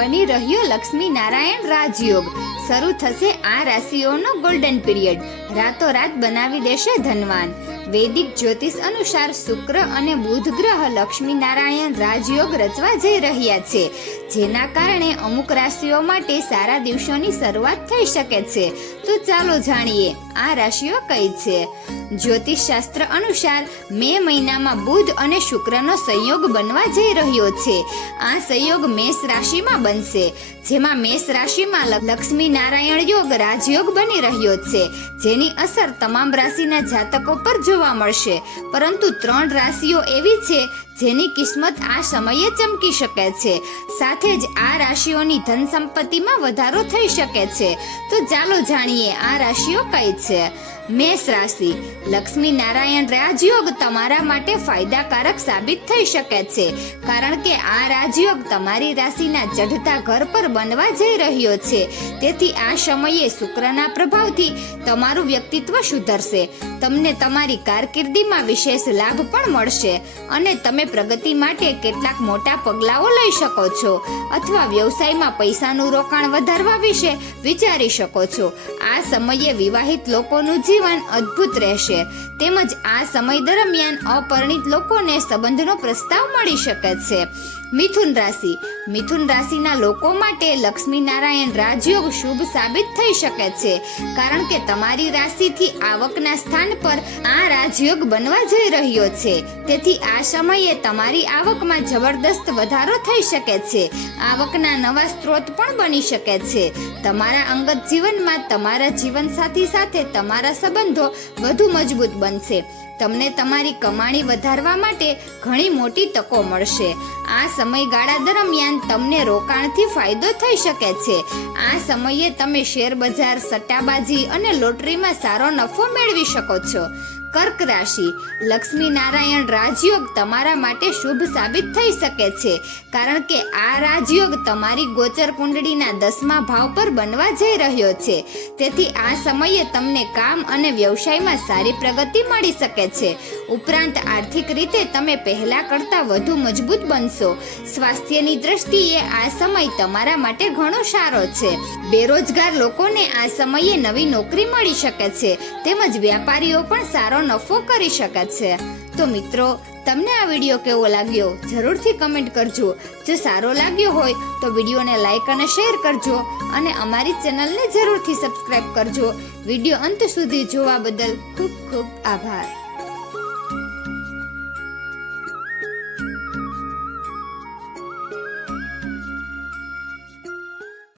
બની રહ્યો લક્ષ્મી નારાયણ રાજયોગ. શરૂ થશે આ રાશિઓનો ગોલ્ડન પીરિયડ રાતોરાત બનાવી દેશે ધનવાન. વૈદિક જ્યોતિષ અનુસાર શુક્ર અને બુધ ગ્રહ લક્ષ્મી નારાયણ રાજયોગ રચવા જઈ રહ્યા છે. જેના કારણે અમુક રાશિઓ માટે સારા દિવસોની શરૂઆત થઈ શકે છે. તો ચાલો જાણીએ, આ રાશિઓ કઈ છે? જ્યોતિષ શાસ્ત્ર અનુસાર મે મહિનામાં બુધ અને શુક્રનો સંયોગ બનવા જઈ રહ્યો છે. આ સંયોગ મેષ રાશિમાં બનશે, જેમાં મેષ રાશિમાં લક્ષ્મી નારાયણ યોગ રાજયોગ બની રહ્યો છે, જેની અસર તમામ રાશિના જાતકો પર જોવા મળશે. પરંતુ ત્રણ રાશિઓ એવી છે જેની કિસ્મત આ સમયે ચમકી શકે છે. સાથે જ આ રાશિઓની ધન સંપત્તિમાં વધારો થઈ શકે છે. તો ચાલો જાણીએ આ રાશિઓ કઈ છે. મેષ રાશિ. લક્ષ્મી નારાયણ રાજયોગ તમારા માટે ફાયદાકારક સાબિત થઈ શકે છે. કારણ કે આ રાજયોગ તમારી રાશિના ચઢતા ઘર પર બનવા જઈ રહ્યો છે. તેથી આ સમયે શુક્રના પ્રભાવથી તમારું વ્યક્તિત્વ સુધરશે. તમને તમારી કારકિર્દીમાં વિશેષ લાભ પણ મળશે અને તમે પ્રગતિ માટે કેટલાક મોટા પગલાઓ લઈ શકો છો અથવા વ્યવસાયમાં પૈસાનું રોકાણ વધારવા વિશે વિચારી શકો છો. આ સમયે વિવાહિત લોકોનું જીવન અદ્ભુત રહેશે. તેમજ આ સમય દરમિયાન અપરિણિત લોકોને સંબંધનો પ્રસ્તાવ મળી શકે છે. મિથુન રાશિ. મિથુન રાશિના લોકો માટે લક્ષ્મી નારાયણ રાજયોગ શુભ સાબિત થઈ શકે છે. કારણ કે તમારી રાશિથી આવકના સ્થાન પર આ રાજયોગ બનવા જઈ રહ્યો છે. તેથી આ સમયે તમારી આવકમાં જબરદસ્ત વધારો થઈ શકે છે. આવકના નવા સ્ત્રોત પણ બની શકે છે. તમારા અંગત જીવનમાં તમારા જીવનસાથી સાથે તમારા સંબંધો વધુ મજબૂત બનશે તમને તમારી કમાણી વધારવા માટે ઘણી મોટી તકો મળશે. આ સમયગાળા દરમિયાન તમને રોકાણથી ફાયદો થઈ શકે છે. આ સમયે તમે શેર બજાર સટ્ટાબાજી અને લોટરીમાં સારો નફો મેળવી શકો છો. કર્ક રાશિ. લક્ષ્મી નારાયણ રાજયોગ તમારા માટે શુભ સાબિત થઈ શકે છે. કારણ કે આ રાજયોગ તમારી ગોચર કુંડળીના દસમા ભાવ પર બનવા જઈ રહ્યો છે. તેથી આ સમયે તમને કામ અને વ્યવસાયમાં સારી પ્રગતિ મળી શકે છે. ઉપરાંત આર્થિક રીતે તમે પહેલા કરતાં વધુ મજબૂત બનશો. સ્વાસ્થ્યની દ્રષ્ટિએ આ સમય તમારા માટે ઘણો સારો છે. બેરોજગાર લોકોને આ સમયે નવી નોકરી મળી શકે છે. તેમજ વ્યાપારીઓ પણ સારો નફો કરી શકે છે. તો મિત્રો, તમને આ વીડિયો કેવો લાગ્યો? જરૂરથી કમેન્ટ કરજો. જો સારો લાગ્યો હોય, તો વિડીયોને લાઈક અને શેર કરજો અને અમારી ચેનલને જરૂરથી સબસ્ક્રાઈબ કરજો. વીડિયો અંત સુધી જોવા બદલ ખૂબ ખૂબ આભાર.